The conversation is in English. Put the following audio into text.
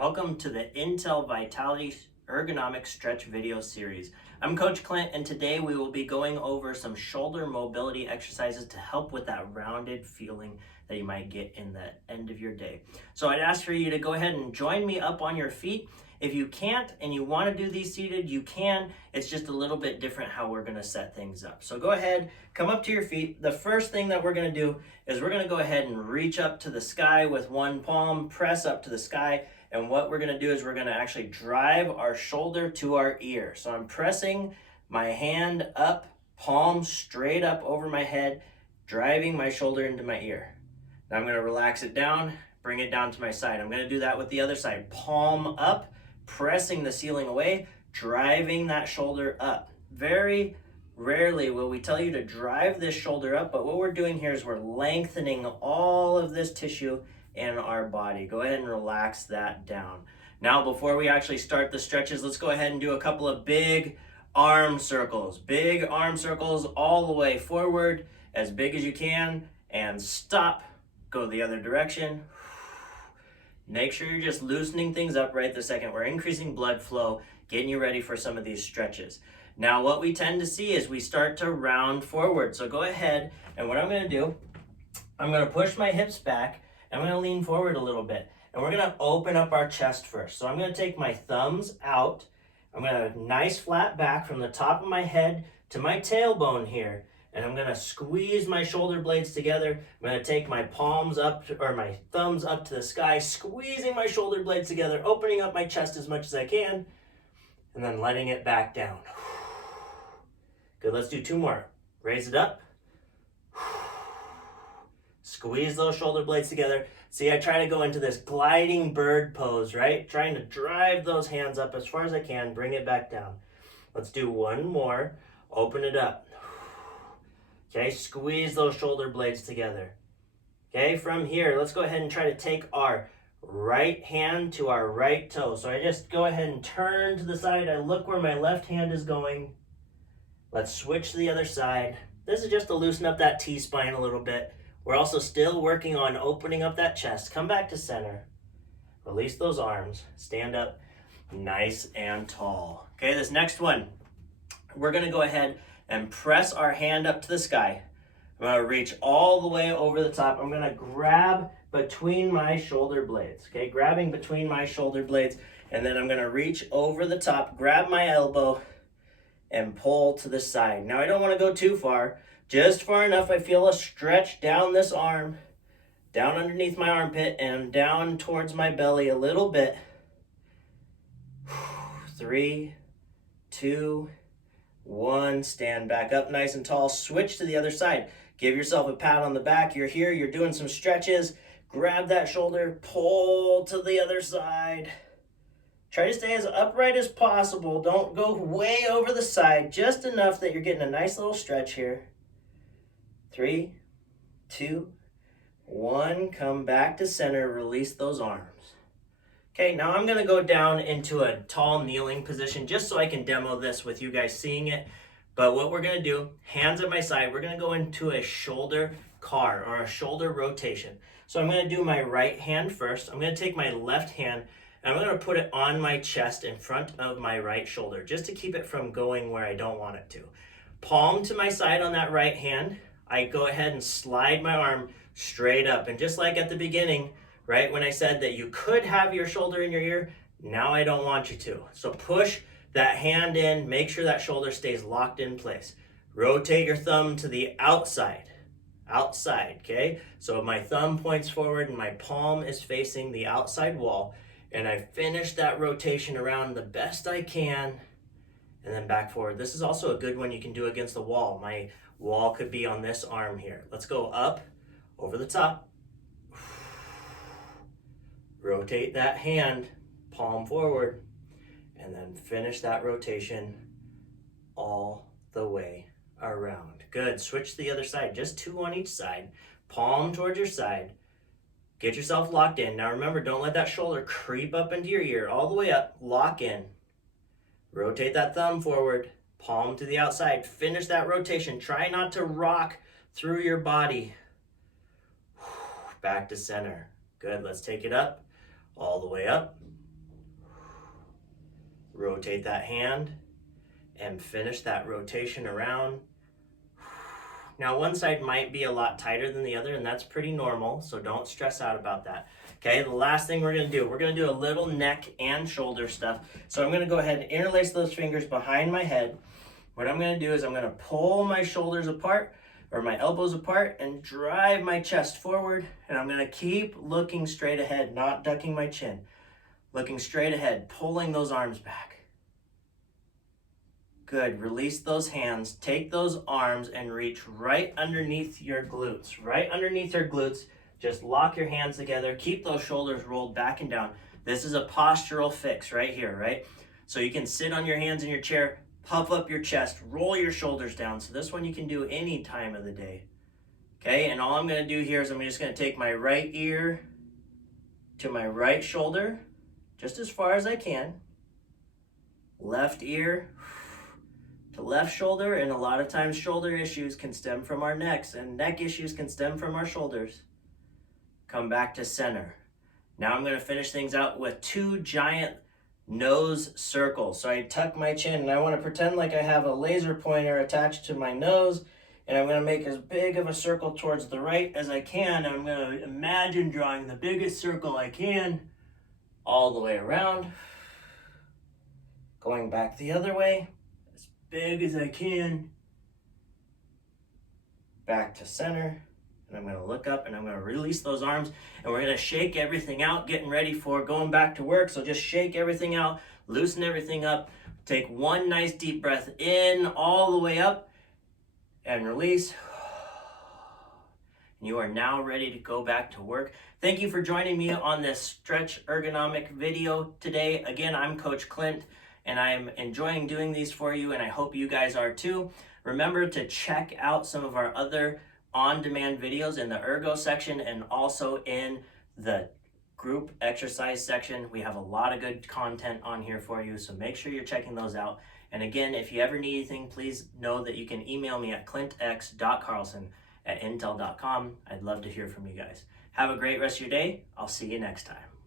Welcome to the Intel Vitality Ergonomic Stretch video series. I'm Coach Clint, and today we will be going over some shoulder mobility exercises to help with that rounded feeling that you might get in the end of your day. So I'd ask for you to go ahead and join me up on your feet. If you can't and you want to do these seated, you can. It's just a little bit different how we're going to set things up. So go ahead, come up to your feet. The first thing that we're going to do is we're going to go ahead and reach up to the sky with one palm, press up to the sky. And what we're going to do is we're going to actually drive our shoulder to our ear. So I'm pressing my hand up, palm straight up over my head, driving my shoulder into my ear. Now I'm going to relax it down, bring it down to my side. I'm going to do that with the other side. Palm up, pressing the ceiling away, driving that shoulder up. Very rarely will we tell you to drive this shoulder up, but what we're doing here is we're lengthening all of this tissue in our body. Go ahead and relax that down. Now, before we actually start the stretches, let's go ahead and do a couple of big arm circles. Big arm circles all the way forward, as big as you can, and stop. Go the other direction. Make sure you're just loosening things up right this second. We're increasing blood flow, getting you ready for some of these stretches. Now, what we tend to see is we start to round forward. So go ahead, and what I'm going to do, I'm going to push my hips back. I'm going to lean forward a little bit, and we're going to open up our chest first. So I'm going to take my thumbs out. I'm going to nice flat back from the top of my head to my tailbone here, and I'm going to squeeze my shoulder blades together. I'm going to take my palms up, or my thumbs up to the sky, squeezing my shoulder blades together, opening up my chest as much as I can, and then letting it back down. Good, let's do two more. Raise it up. Squeeze those shoulder blades together. See, I try to go into this gliding bird pose, right? Trying to drive those hands up as far as I can, bring it back down. Let's do one more. Open it up. Okay, squeeze those shoulder blades together. Okay, from here, let's go ahead and try to take our right hand to our right toe. So I just go ahead and turn to the side. I look where my left hand is going. Let's switch to the other side. This is just to loosen up that T-spine a little bit. We're also still working on opening up that chest. Come back to center. Release those arms. Stand up nice and tall. Okay, this next one, we're going to go ahead and press our hand up to the sky. I'm going to reach all the way over the top. I'm going to grab between my shoulder blades. Okay, grabbing between my shoulder blades. And then I'm going to reach over the top, grab my elbow, and pull to the side. Now, I don't want to go too far. Just far enough I feel a stretch down this arm, down underneath my armpit, and down towards my belly a little bit. 3, 2, 1. Stand back up nice and tall. Switch to the other side. Give yourself a pat on the back. You're here. You're doing some stretches. Grab that shoulder. Pull to the other side. Try to stay as upright as possible. Don't go way over the side. Just enough that you're getting a nice little stretch here. 3, 2, 1. Come back to center. Release those arms. Okay, now I'm going to go down into a tall kneeling position just so I can demo this with you guys seeing it. But what we're going to do, hands at my side, we're going to go into a shoulder car or a shoulder rotation. So I'm going to do my right hand first. I'm going to take my left hand and I'm going to put it on my chest in front of my right shoulder just to keep it from going where I don't want it to. Palm to my side on that right hand. I go ahead and slide my arm straight up. And just like at the beginning, right, when I said that you could have your shoulder in your ear, now I don't want you to. So push that hand in, make sure that shoulder stays locked in place. Rotate your thumb to the outside, okay? So my thumb points forward and my palm is facing the outside wall. And I finish that rotation around the best I can and then back forward. This is also a good one you can do against the wall. My wall could be on this arm here. Let's go up, over the top. Rotate that hand, palm forward, and then finish that rotation all the way around. Good, switch to the other side, just 2 on each side. Palm towards your side. Get yourself locked in. Now remember, don't let that shoulder creep up into your ear. All the way up, lock in. Rotate that thumb forward, palm to the outside. Finish that rotation. Try not to rock through your body. Back to center. Good, let's take it up, all the way up. Rotate that hand and finish that rotation around. Now one side might be a lot tighter than the other, and that's pretty normal, so don't stress out about that. Okay, the last thing we're going to do a little neck and shoulder stuff. So I'm going to go ahead and interlace those fingers behind my head. What I'm going to do is I'm going to pull my shoulders apart, or my elbows apart, and drive my chest forward, and I'm going to keep looking straight ahead, not ducking my chin. Looking straight ahead, pulling those arms back. Good, release those hands, take those arms and reach right underneath your glutes. Right underneath your glutes, just lock your hands together, keep those shoulders rolled back and down. This is a postural fix right here, right? So you can sit on your hands in your chair, puff up your chest, roll your shoulders down. So this one you can do any time of the day. Okay, and all I'm gonna do here is I'm just gonna take my right ear to my right shoulder, just as far as I can. Left ear to left shoulder, and a lot of times shoulder issues can stem from our necks, and neck issues can stem from our shoulders. Come back to center. Now I'm going to finish things out with 2 giant nose circles. So I tuck my chin, and I want to pretend like I have a laser pointer attached to my nose, and I'm going to make as big of a circle towards the right as I can. And I'm going to imagine drawing the biggest circle I can all the way around, going back the other way, big as I can, back to center, and I'm going to look up and I'm going to release those arms, and we're going to shake everything out, getting ready for going back to work. So just shake everything out, loosen everything up, take one nice deep breath in all the way up, and release. You are now ready to go back to work. Thank you for joining me on this stretch ergonomic video today. Again, I'm Coach Clint, and I'm enjoying doing these for you, and I hope you guys are too. Remember to check out some of our other on-demand videos in the Ergo section and also in the group exercise section. We have a lot of good content on here for you, so make sure you're checking those out. And again, if you ever need anything, please know that you can email me at clintx.carlson@intel.com. I'd love to hear from you guys. Have a great rest of your day. I'll see you next time.